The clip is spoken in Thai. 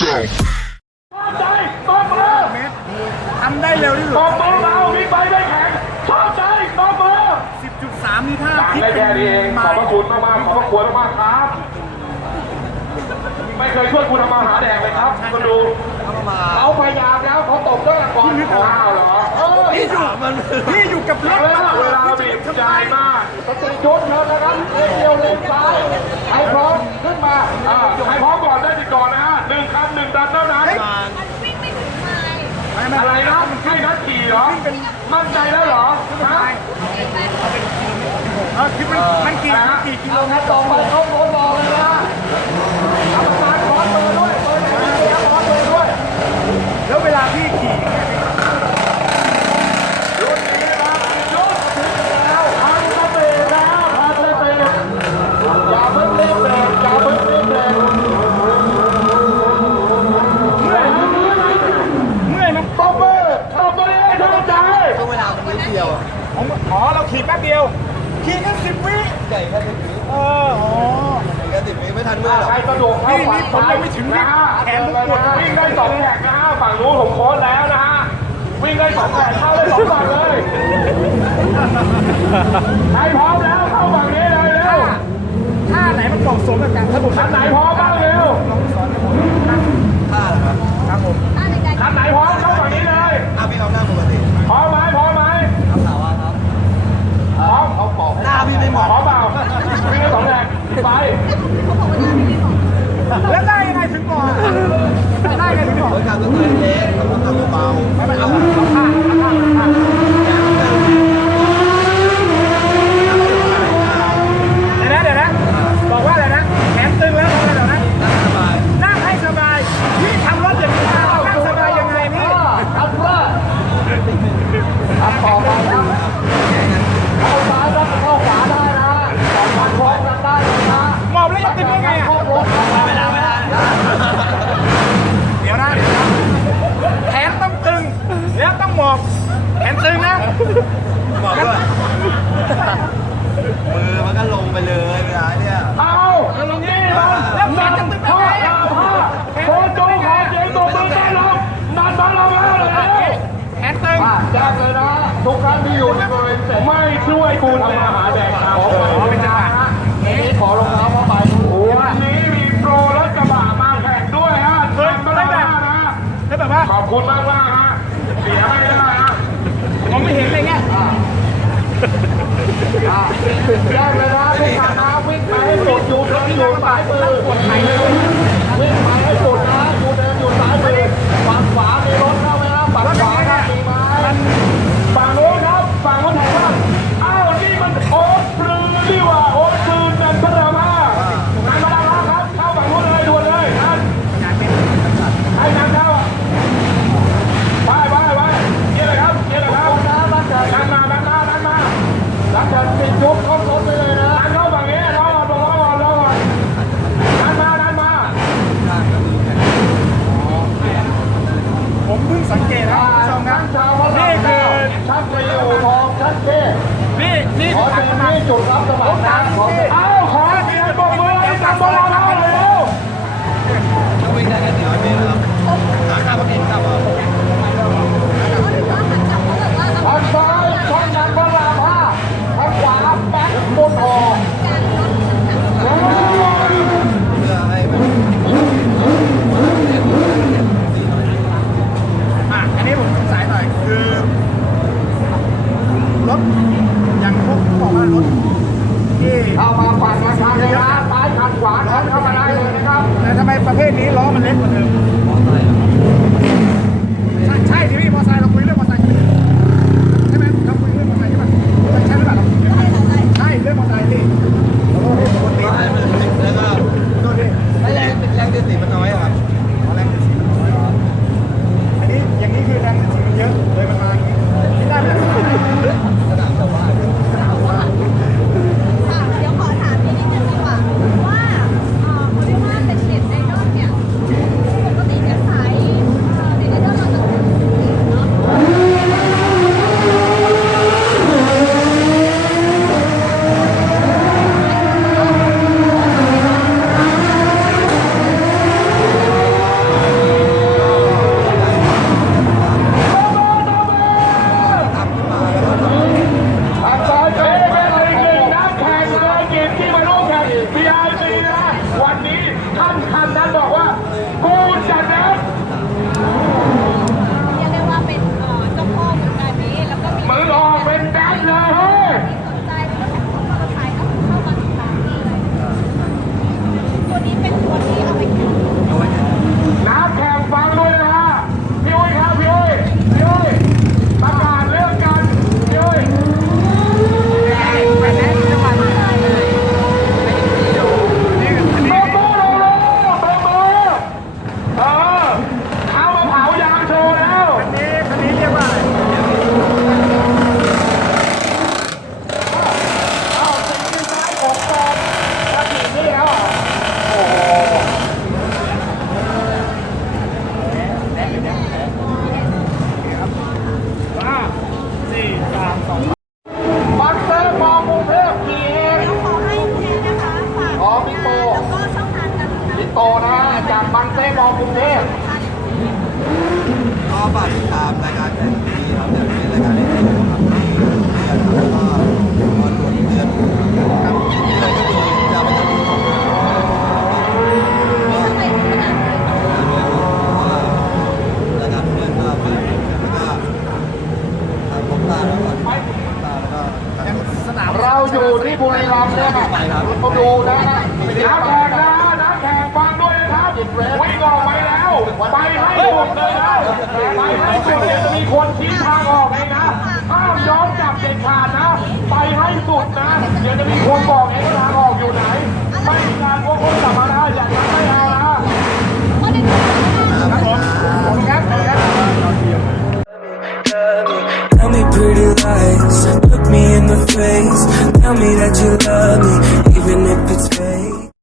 yourself. ใจตบมือเมตรทำได้เร็วที่สุตดบมือเราวิ่งไปไม่แข็งชอบใจตบมือ10.3 นี่ถ้าต่างคิดได้เป็แค่นี้เอง นขอบพระคุณมากมากๆ ขอบพระคุณมากๆครับ ไม่เคยช่วยคุณทำมาหาแดกเลยครับคุณดู เขาพยายามแล้วเขาตบด้วยก่อนข้าวเหรอเออ พี่อยู่พี่อยู่กับรถเวลาเวลาบีบใจมากสติยุทธเลยนะครับเลนเดียวเลนซ้ายใครพร้อมขึ้นมาอ่าใครพร้อมก่อนได้ติดก่อนนะฮะหนึ่งคำหนึ่งดันเท่านั้นมันวิ่งไม่ถึงไม่อะไรนะให้นัดขี่เหรอ มั่นใจแล้วเหรอฮะเออคิดมันมันกี่กี่กิโลเมครัตรต่อไปเขาโดนรอเลยนะกรรมการขอเบอร์ด้วยเบอร์ไหนเสียขอเบอร์ด้วย แล้วเวลาพี่ขี่เนี่ย รุ่นนี้นะยุดถึงแล้วพันสเปรย์แล้วพันสเปรย์อย่าเพิ่งเล่นเบรกอย่าเพิ่งเล่นเบรก เมื่อยไหมเมื่อยไหม ตบมือตบมือให้กำลังใจ เวลามันนิดเดียวอะ ผมอ๋อเราขี่แป๊บเดียว ขี่แค่สิบวิใหญ่แค่สิบวิเอออ๋อใหญ่แค่สิบวิไม่ทันเมื่อยหรอกใครสะดวกเข้าฝั่งซ้ายนะฮะวิ่งได้สองแท็กนะฮะฝั่งนู้นผมโค้ชแล้วนะฮะวิ่งได้สองแท็กเข้าได้สองฝั่งเลยใครพร้อมแล้วเข้าฝั่งนี้เลยเร็วท่าไหนมันเหมาะสมกับการถ้าผมคันไหนพร้อมบ้างเร็วท่าเหรอครับครับผมถ้าในการคันไหนพร้อมเข้าฝั่งนี้เลยอะพี่เอาหน้าปกติพร้อมไหม หน้าพี่ไม่เหมาะขอเปล่าวิ่งได้สองแรงไป เขาบอกว่าหน้าไม่ได้บอก แล้วได้ยังไงถึงก่อนได้ยังไงถึงก่อน รถการต้องเดินเล็กรถการเบา ไม่ไม่เอาเอาท่าเอาท่าเอาท่าเดี๋ยวนะเดี๋ยวนะบอกว่าอะไรนะแขนตึงแล้วบอกอะไรเดี๋ยวนะ ๆสบาย นั่งให้สบาย พี่ทำรถอย่างนี้นั่งสบายยังไงพี่ อัพเพื่ออัพต่อไปครับเข้าซ้ายครับเข้าขวาได้นะสองพันพร้อมกันได้เลยนะ หมอบแล้วจะตึงได้ไงอะ เข้ารถไม่ได้ไม่ได้ เดี๋ยวนะเดี๋ยวนะแขนต้องตึงแล้วต้องหมอบแขนตึงนะ บอกด้วยมือมันก็ลงไปเลยเวลาเนี่ย เอาอย่างนี้นะแล้วมันจะตึงได้ไงโคจูขอเสียงตบมือต้อนรับนันบาลาแล้วเลย แขนตึง แจ้งเลยนะ ทุกครั้งที่อยู่ในบริเวณ ไม่ช่วยคุณทำอาหารแดกครับอ๋อเป็นจังหวะนี้ขอรองเท้าผ้าใบวันนี้มีโปรรถกระบะมาแข่งด้วยฮะเชิญมาได้นะแล้วแบบว่าขอบคุณมากมากฮะเสียไม่ได้ฮะ มองไม่เห็นอะไรเงี้ย แจ้งเลยนะทุกครั้งนะวิ่งไปให้สุดอยู่ตรงอยู่สายมือปวดไหล่เลยวิ่งไปให้สุดนะอยู่เดินอยู่สายมือฝั่งขวามีรถเข้าไหมนะฝั่งขวานะมีไหมฝั่งโน้นครับฝั่งโน้นถามว่าอ้าวนี่มันโอ๊ตปลือนี่หว่าโอ๊ตปลือนันทรามานันทรามาครับเข้าฝั่งโน้นเลยด่วนเลยนั่นให้นำเข้าไปไปไปเกี่ยเลยครับเกี่ยเลยครับดันมาดันมาดันมาดันมาติดยุบเข้ารถไปเลยนะดันเข้าฝั่งนี้รอก่อนรอก่อนรอก่อนดันมาดันมา ผม เพิ่งสังเกตนะคุณผู้ชมนะนี่คือชักไปอยู่ทองชักเท่นี่นี่ขอคือเชิทางญสมัครที่จุดรับสมัครนะขอเอ้าขอเสียงปรบมือให้กับโบราณเราเลยเร็ว ถ้าวิ่งได้แค่สี่ร้อยเมตรนะครับหาข้าวมากินครับ แต่ว่าถือว่าหันกลับเขาแบบว่าเรา ทางซ้ายช่องนันพระรามห้าทางขวาแบ็คบนทอง การลด เพื่อให้มัน อะอันนี้ผมสงสัยหน่อยคือรถอย่างพวกเขาบอกว่ารถที่ เข้ามาฝั่งราคาเลยนะซ้ายขันขวาทันเข้ามา ได้เลยนะครับแต่ทำไมประเภทนี้ล้อมันเล็กกว่าเดิมใช่ใช่ที่พี่มอเตอไซค์เราคุยเรื่องมอเตอไซค์ใช่ไหมเราคุยเรื่องมอเตอไซค์ใช่ไหมใช่หรือเปล่าใช่เรื่องมอเตอไซค์พี่ามรายการแข่งดีครับเนี่เป็นรายการเล่นโกครับแล้วก็รอตรวจเดือนครับมีอะไรก็ดีจะไม่ต้องมีของทำไมถึงขนาดนี้รายการเพื่อนก็เป็นแล้วก็ทางผมตาแล้วก็ตาแล้วก็ทางสนามเราอยู่ที่บุรีรัมย์เลยครับเขาดูนะฮะน้ำแข่งนะน้ำแข่งฟังด้วยนะครับวิ่งออกไปแล้วไปให้สุดเลยนะ ไปให้สุดเดี๋ยวจะมีคนชี้ทางออกเองนะห้ามย้อนกลับเด็ดขาดนะ ไปให้สุดนะ เดี๋ยวจะมีคนบอกเองว่าทางออกอยู่ไหน ไม่มีการวกคนกลับมาได้อย่าง